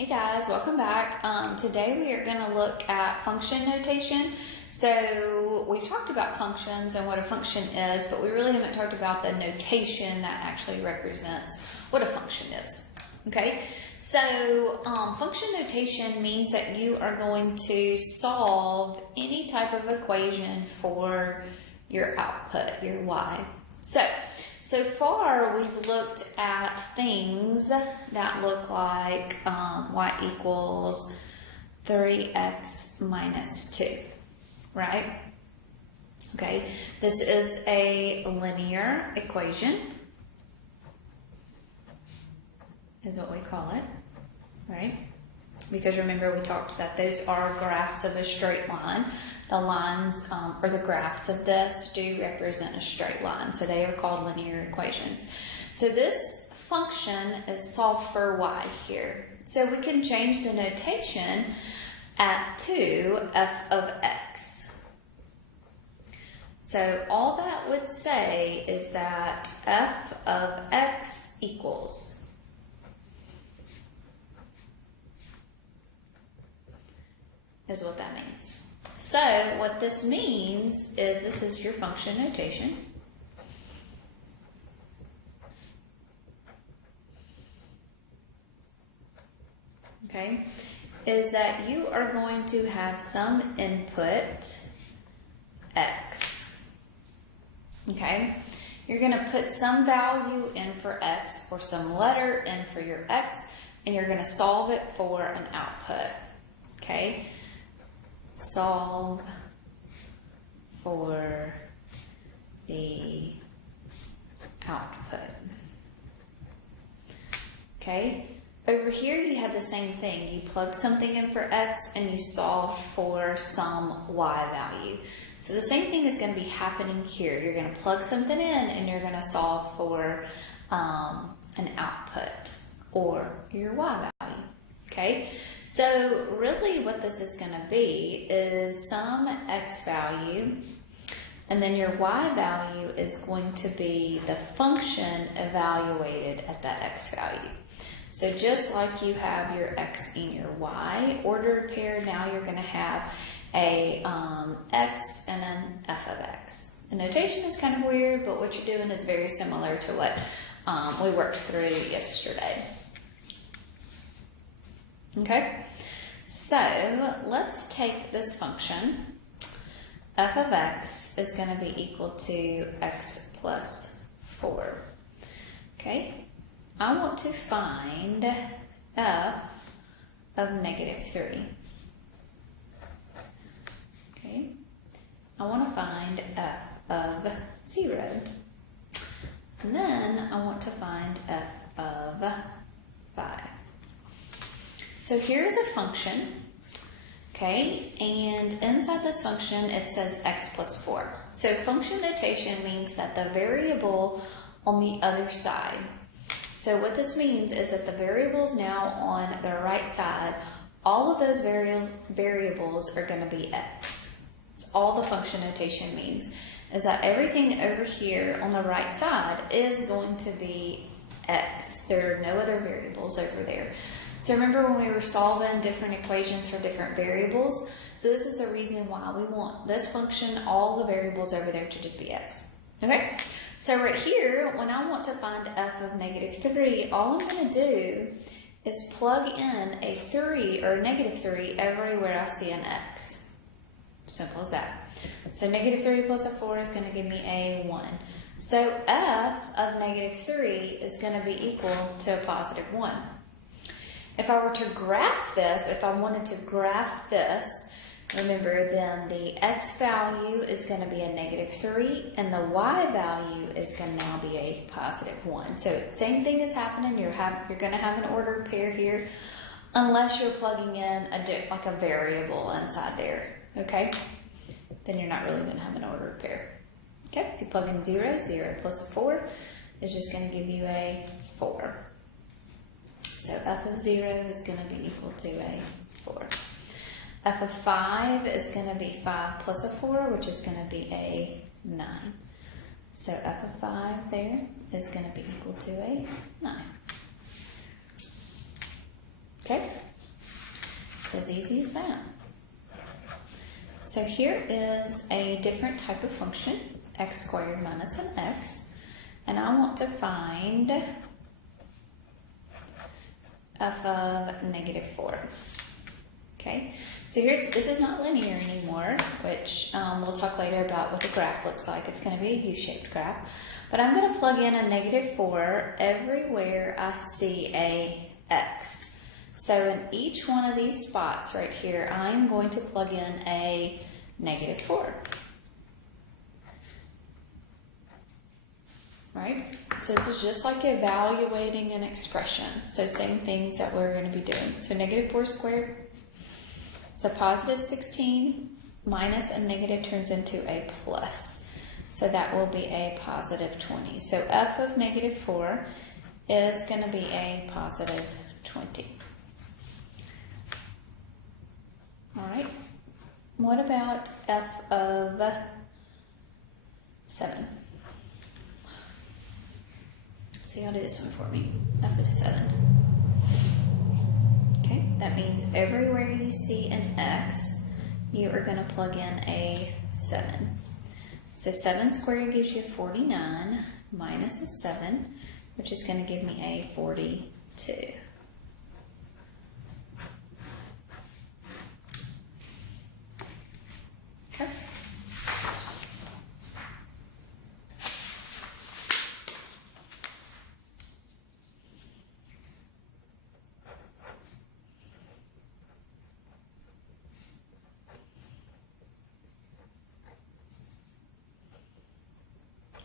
Hey guys, welcome back. Today we are going to look at function notation. So we talked about functions and what a function is, but we really haven't talked about the notation that actually represents what a function is. Okay, so function notation means that you are going to solve any type of equation for your output, your y. So far we've looked at things that look like y equals 3x minus 2, right? Okay, this is a linear equation, is what we call it, right? Because remember we talked that those are graphs of a straight line. The lines or the graphs of this do represent a straight line, so they are called linear equations. So this function is solved for y here. So we can change the notation to f of x. So all that would say is that f of x equals is what that means. So what this means is this is your function notation. Okay, is that you are going to have some input x. Okay, you're going to put some value in for x or some letter in for your x, and you're going to solve it for an output. Okay. Solve for the output. Okay, over here you had the same thing. You plugged something in for x and you solved for some y value. So the same thing is going to be happening here. You're going to plug something in and you're going to solve for an output or your y value. Okay, so really what this is going to be is some x value, and then your y value is going to be the function evaluated at that x value. So just like you have your x and your y ordered pair, now you're going to have a x and an f of x. The notation is kind of weird, but what you're doing is very similar to what we worked through yesterday. Okay, so let's take this function. F of x is going to be equal to x plus 4. Okay, I want to find f of negative 3. Okay, I want to find f of 0. And then I want to find f of 5. So here's a function, okay, and inside this function it says x plus 4. So function notation means that the variable on the other side. So what this means is that the variables now on the right side, all of those variables are going to be x. That's all the function notation means, is that everything over here on the right side is going to be x. There are no other variables over there. So remember when we were solving different equations for different variables? So this is the reason why we want this function, all the variables over there to just be x. Okay? So right here, when I want to find f of negative 3, all I'm going to do is plug in a 3 or negative 3 everywhere I see an x. Simple as that. So negative 3 plus a 4 is going to give me a 1. So f of negative 3 is going to be equal to a positive 1. If I were to graph this, if I wanted to graph this, remember then the x value is going to be a negative 3 and the y value is going to now be a positive 1. So same thing is happening. You're going to have an ordered pair here unless you're plugging in like a variable inside there. Okay? Then you're not really going to have an ordered pair. Okay? If you plug in 0, 0 plus a 4 is just going to give you a 4. So f of 0 is going to be equal to a 4. F of 5 is going to be 5 plus a 4, which is going to be a 9. So f of 5 there is going to be equal to a 9. Okay, It's as easy as that. So here is a different type of function, x squared minus an x, and I want to find f of -4. Okay, so this is not linear anymore, which we'll talk later about what the graph looks like. It's going to be a U-shaped graph. But I'm going to plug in a -4 everywhere I see a x. So in each one of these spots right here, I'm going to plug in a -4. Right? So this is just like evaluating an expression. So same things that we're going to be doing. So -4 squared. So positive 16 minus a negative turns into a plus. So that will be a positive 20. So f of -4 is going to be a positive 20. All right. What about f of 7? So y'all do this one for me. F of 7. Okay, that means everywhere you see an x, you are going to plug in a 7. So 7 squared gives you 49 minus a 7, which is going to give me a 42. Okay.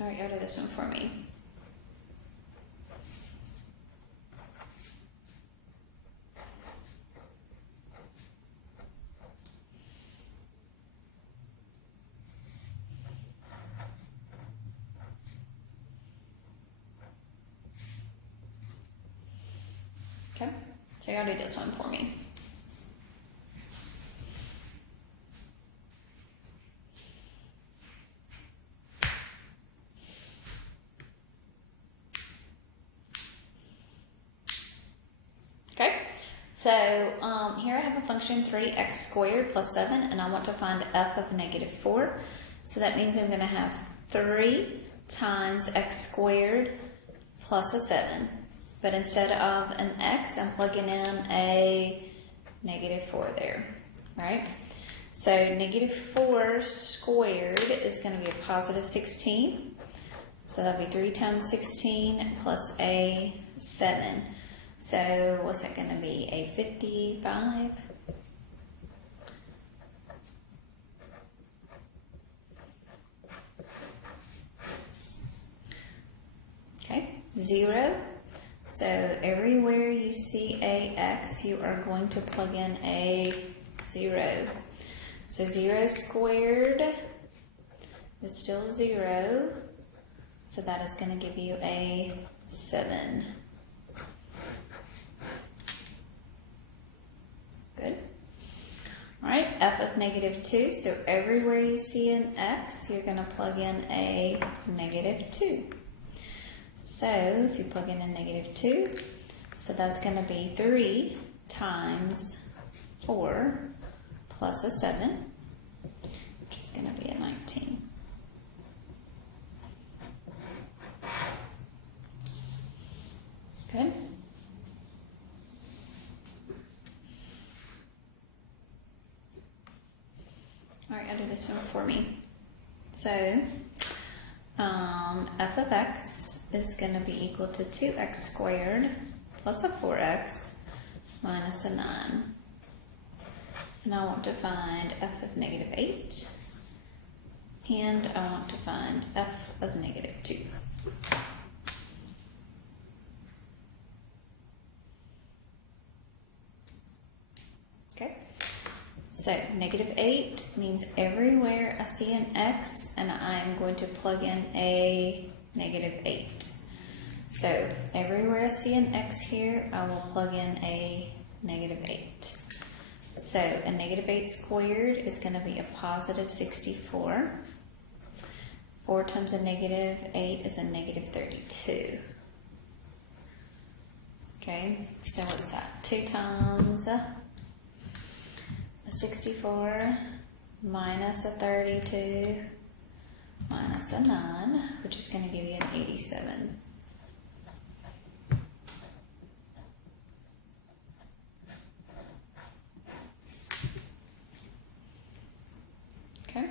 All right, go to this one for me. Okay, so y'all do this one for me. So here I have a function 3x squared plus 7, and I want to find f of -4. So that means I'm going to have 3 times x squared plus a 7. But instead of an x, I'm plugging in a -4 there, right? So -4 squared is going to be a positive 16. So that'll be 3 times 16 plus a 7. So what's that going to be? A 55? Okay, 0. So everywhere you see a x, you are going to plug in a 0. So 0 squared is still 0. So that is going to give you a 7. Good. All right, f of -2. So everywhere you see an x, you're going to plug in a -2. So if you plug in a -2, so that's going to be 3 times 4 plus a 7, which is going to be a 19. Good. All right, I'll do this one for me. So f of x is going to be equal to 2x squared plus a 4x minus a 9. And I want to find f of -8. And I want to find f of -2. Okay. So -8 means everywhere I see an x, and I'm going to plug in a -8. So everywhere I see an x here, I will plug in a -8. So a -8 squared is going to be a positive 64. 4 times a -8 is a -32. Okay, so what's that? 2 times a 64 minus a 32 minus a 9, which is going to give you an 87. Okay.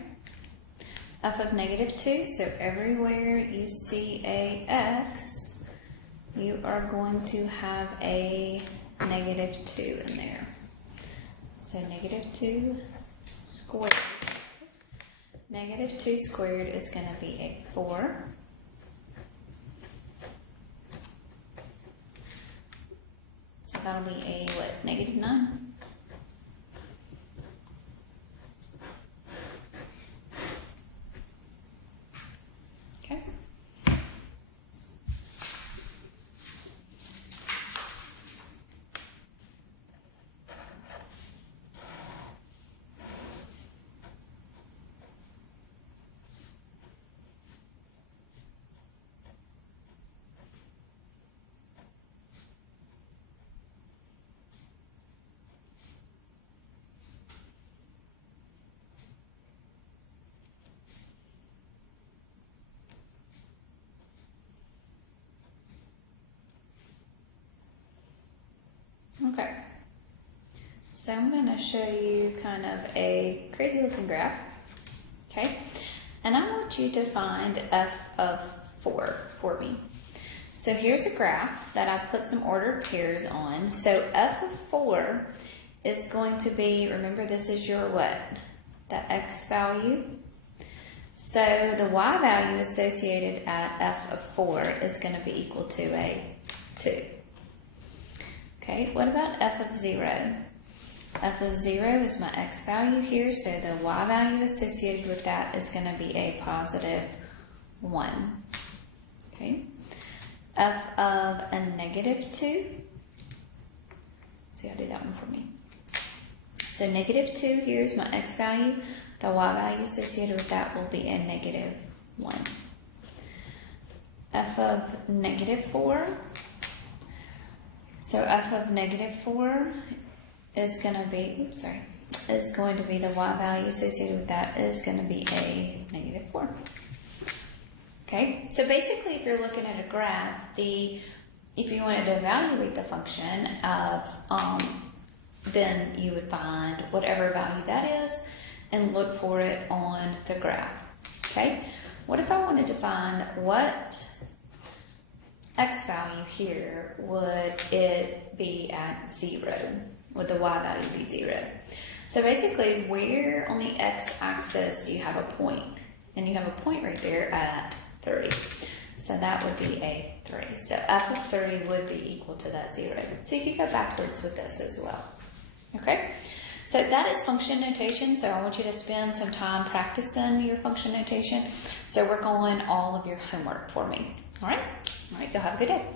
F of negative 2, so everywhere you see a x, you are going to have a negative 2 in there. So negative 2 squared. Negative 2 squared is going to be a 4. So that'll be a, what, negative 9? Okay. Okay, so I'm going to show you kind of a crazy looking graph, okay, and I want you to find f of 4 for me. So here's a graph that I put some ordered pairs on. So f of 4 is going to be, remember this is your what? The x value. So the y value associated at f of 4 is going to be equal to a 2. Okay, what about f of 0? F of 0 is my x value here, so the y value associated with that is going to be a positive 1. Okay, f of a negative 2, so y'all do that one for me. So negative 2, here's my x value, the y value associated with that will be a negative 1. F of negative 4, so f of negative 4 is going to be, is going to be the y value associated with that is going to be a negative 4. Okay, so basically if you're looking at a graph, if you wanted to evaluate the function of, then you would find whatever value that is and look for it on the graph. Okay, what if I wanted to find what x value here would it be at 0? Would the y value be 0? So basically, where on the x-axis do you have a point? And you have a point right there at 30. So that would be a 3. So f of 30 would be equal to that 0. So you could go backwards with this as well. Okay? So that is function notation. So I want you to spend some time practicing your function notation. So work on all of your homework for me. All right? All right, y'all have a good day.